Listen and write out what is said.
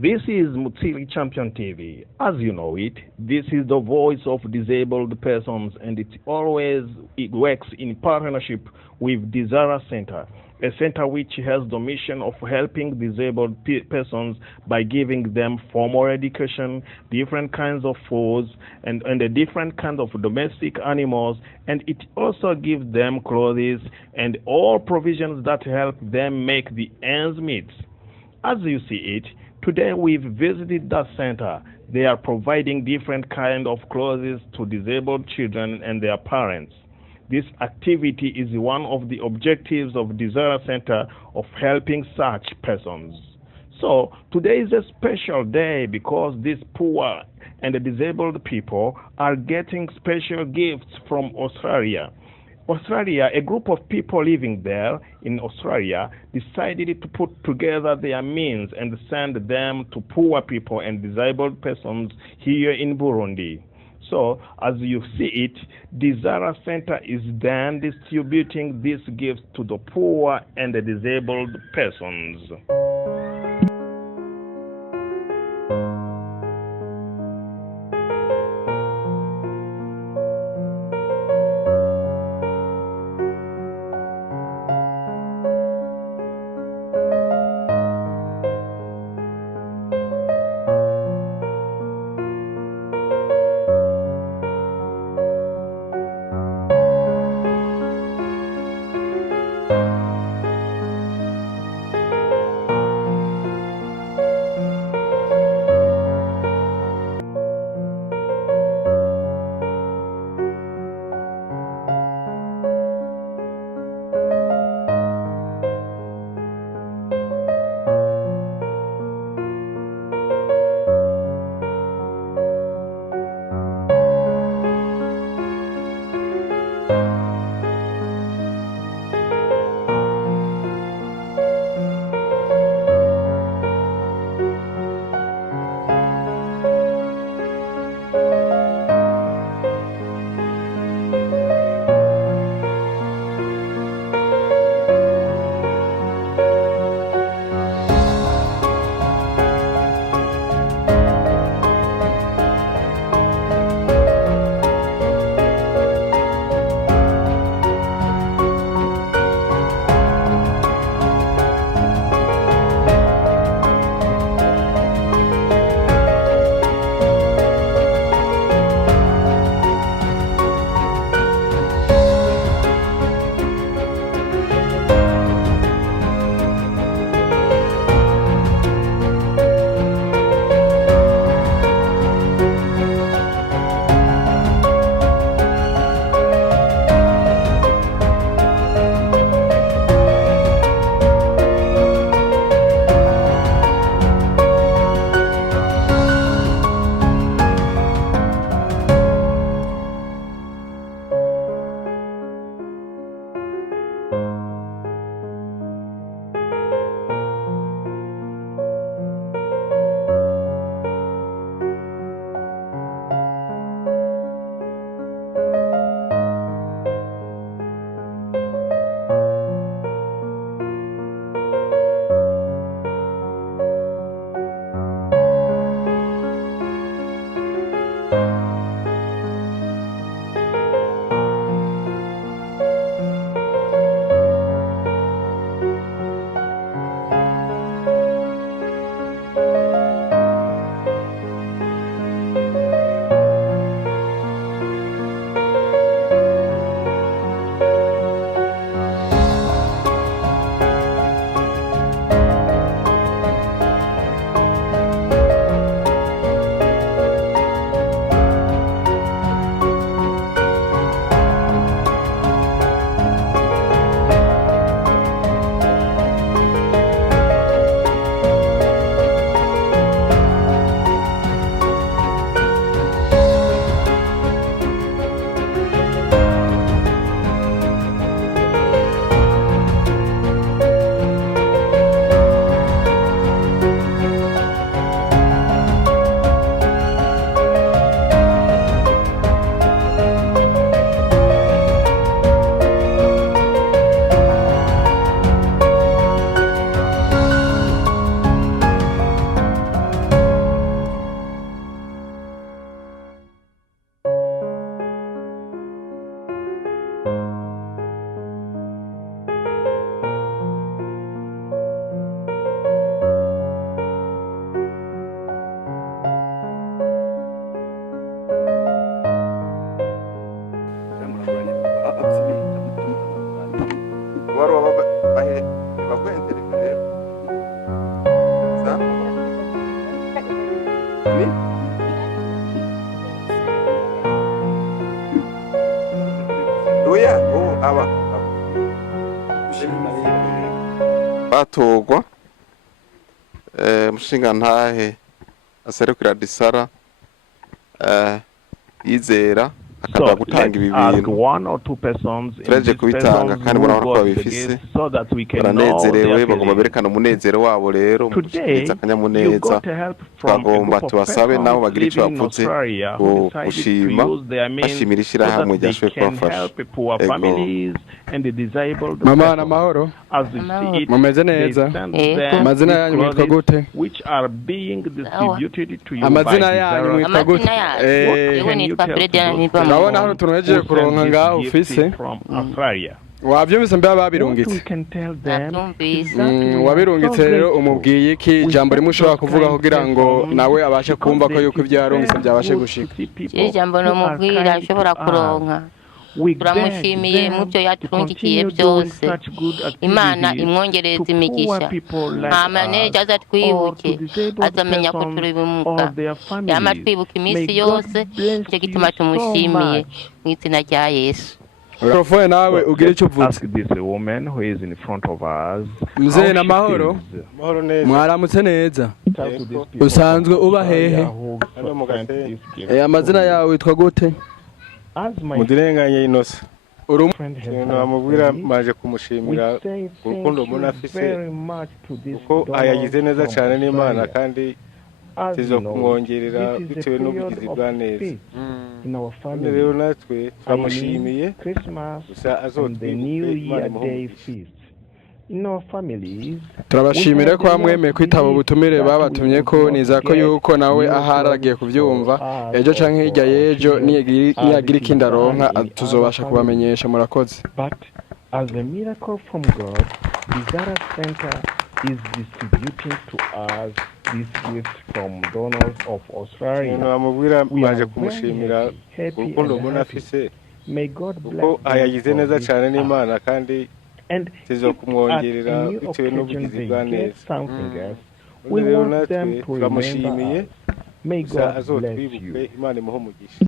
This is Mutsili Champion TV. As you know it, this is the voice of disabled persons and it works in partnership with DISARA Center, a center which has the mission of helping disabled persons by giving them formal education, different kinds of foods, and the different kinds of domestic animals, and it also gives them clothes and all provisions that help them make the ends meet. As you see it, today we've visited that center. They are providing different kind of clothes to disabled children and their parents. This activity is one of the objectives of DISARA Center of helping such persons. So today is a special day because these poor and disabled people are getting special gifts from Australia. Australia, a group of people living there in Australia decided to put together their means and send them to poor people and disabled persons here in Burundi. So, as you see it, DISARA Center is then distributing these gifts to the poor and the disabled persons. oya aba batogwa mushinga ntahe aserukira DISARA yizera akaba gutanga ibi bintu turaje kubitanga kandi murabona ko babifise baranezerewe bagomba berekana umunezero wabo rero mushyikiza akanyamuneza twagomba tubasabe nabo bagira icyo bavuze gushima bashimira ishyirahamwe ryashoboye kubafasha. Mama na mahoro mumeze neza amazina yanyu mwitwa gute amazina yanyu mwitwa gute urabona hano tunohejeje kuronka ngaho ufise wabyumvise mbere babirungitse wabirungitse rero umubwiye iki ijambo rimwe ushobora kuvuga kugira ngo nawe abashe kumva ko yuko ibyo yarungitse byabashe gushika ijambo nomubwira ashobora kuronka turamushimiye mu byo yaturungikiye byose Imana imwongereza imigisha amaneja azatwibuke azamenya ko turi bumuga yama twibuka iminsi yose icyo gituma tumushimiye mu izina rya Yesu. Profone nawe ugira icyo uvuze mzee na mahoro mwaramutse neza usanzwe uba hehe amazina yawe witwa gute mudirenganye Innocent namubwira maje kumushimira urukundo mbona afise uko ayagize neza cyane n'Imana kandi tizo kumwongerera bitewe n'ubugizi bwa neza rero natwe turamushimiye gusa azotwibuke Imana imuhumurize. turabashimire ko bamwemeye kwitaba ubutumire babatumye ko niza ko yuko nawe aharagiye kubyumva ejo canke hirya y'ejo niyagira ikindi aronka tuzobasha kubamenyesha. Murakoze. As a miracle from God, DISARA Center is distributing to us this gift from donors of Australia. namubwira maje kumushimira urukundo mbona afise uko ayagize neza cyane n'Imana kandi tizo kumwongerera bitewe n'ubugizi bwa neza rero natwe turamushimiye gusa azotwibuke Imana imuhumurize.